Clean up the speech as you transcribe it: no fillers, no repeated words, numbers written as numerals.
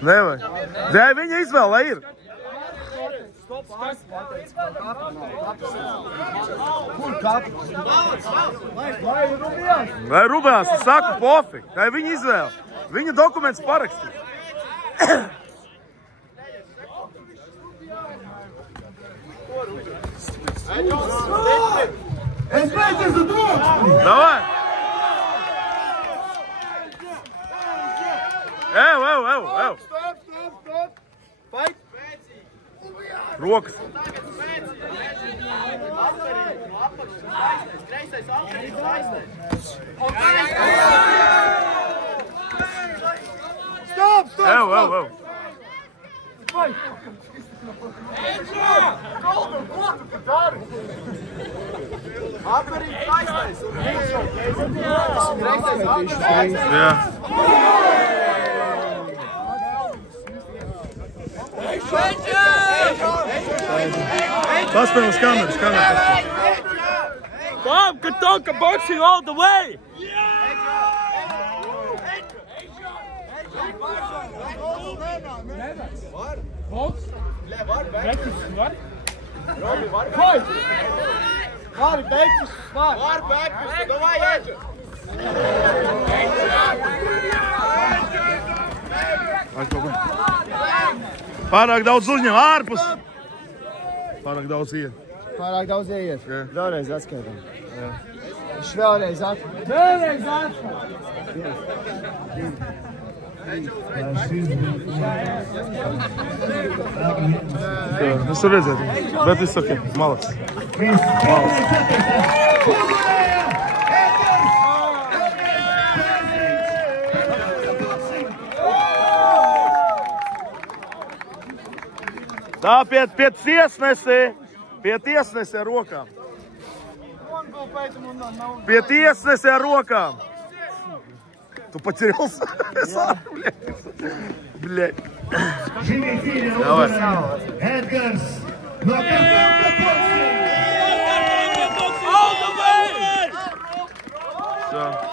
Nevajag. Dēļ viņa izvēle ir. Vai rubjās, es saku pofik. Tā ir viņa izvēle. Viņa dokuments parakstīt. Es beidzies uz domu! Davai! Ev! Stop! Fight! Rokas! Stop! Ev! Fight! Golden, ko tu dari? Apverīt taisnais un reizais. Jā. Paspēl uz kameras. Bob, Katonka boxing all the way! Var, beigts, var! Var, beigts, davai, ēģi! Pārāk daudz uzņem ārpus. Pārāk daudz iet. Pārāk daudz ieiet. Jā. Vēlreiz atskaitam. Viņš vēlreiz atskaitam. Vēlreiz atskaitam! Es varu redzēt, bet viss ok. Malaks. Tā pie tiesnesi ar rokām. Pie tiesnesi ar rokām. Tu потерялся? Блядь. Давай. Edgars no Katonka boxing! All the way! Все.